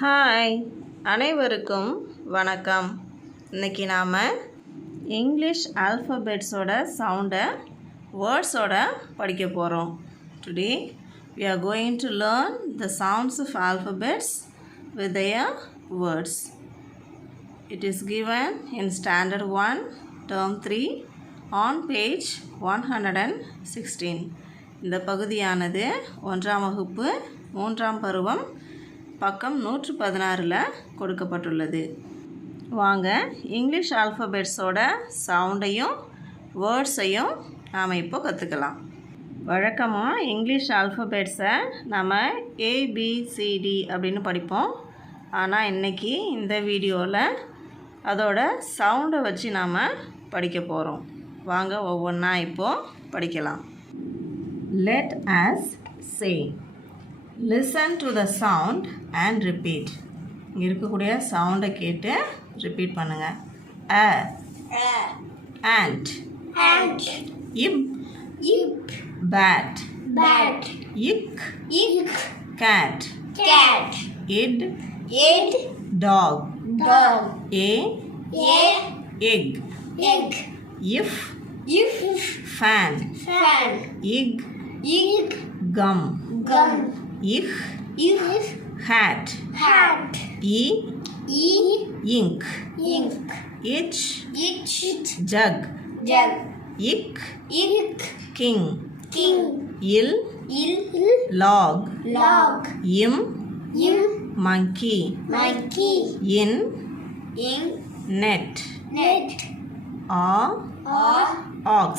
Hi, அனைவருக்கும் வணக்கம். இன்றைக்கி நாம் இங்கிலீஷ் ஆல்ஃபபெட்ஸோட சவுண்டை வேர்ட்ஸோட படிக்க போகிறோம். Today we are going to learn the sounds of alphabets with their words. It is given in Standard 1, Term 3 on page 116. இந்த பகுதியானது 1ஆம் வகுப்பு 3ஆம் பருவம் பக்கம் 116 கொடுக்கப்பட்டுள்ளது. வாங்க இங்கிலீஷ் ஆல்ஃபபெட்ஸோட சவுண்டையும் வேர்ட்ஸையும் நாம் இப்போ கற்றுக்கலாம். வழக்கமாக இங்கிலீஷ் ஆல்ஃபபெட்ஸை நம்ம ஏபிசிடி அப்படின்னு படிப்போம். ஆனால் இன்றைக்கி இந்த வீடியோவில் அதோட சவுண்டை வச்சு நாம் படிக்க போகிறோம். வாங்க ஒவ்வொன்றா இப்போது படிக்கலாம். Let us say. Listen to the sound and repeat. இங்கே இருக்கக்கூடிய சவுண்டை கேட்டு ரிப்பீட் பண்ணுங்கள். ant, ib, bat, ick, cat, id, dog, a, egg, if, fan, ig, gum, ich, hat, e, ink, itch, jug, ick, king, il, log, im, monkey, in, net, ox,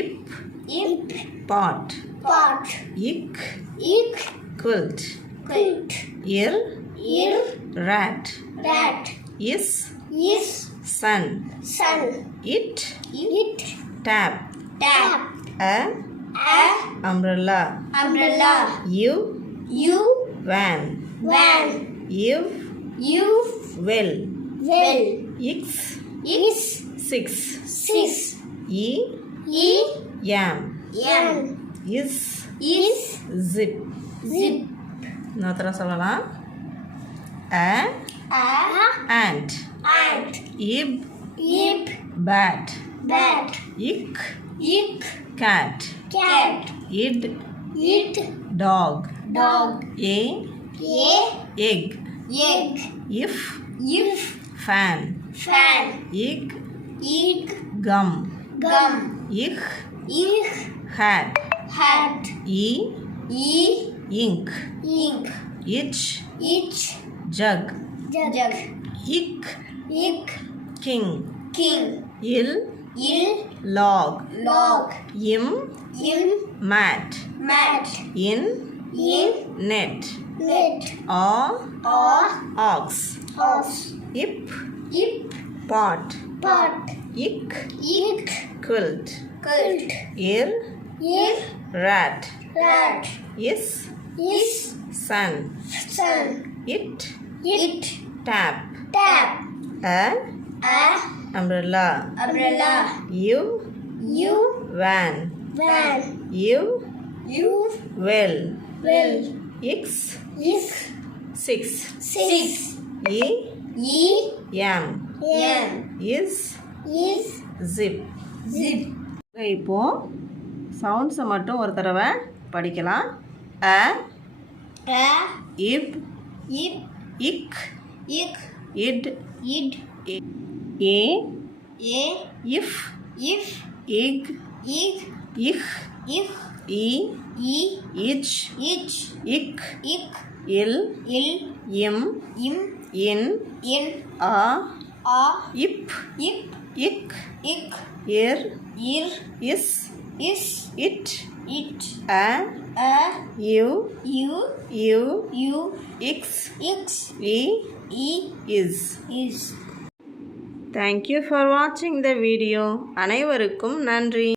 ip, pot, ick, quilt, ir, rat, is, sun, it, tap, a, umbrella, u, van, u, well, x, six, e, yam, is, zip. இன்னொருத்தர சொல்லலாம். ant, ib, bat, ick, cat, id, dog, a, egg, if, fan, ig, gum, ich, hat, e, ink, itch, jug, ick, king, il, log, im, mat, in, net, ox, ip, pot, ick, quilt, ir, rat, is, sun, it, tap, a, umbrella, u, van, u, well, x, six, e, yam, is, zip. இப்போ சவுண்ட்ஸை மட்டும் ஒரு தடவை படிக்கலாம். ib, ick, id, a, if, egg, ich, e, itch, ick, il, im, in, ip, ick, ir, is, it, a, u, x, e, is. Thank you for watching the video. அனைவருக்கும் நன்றி.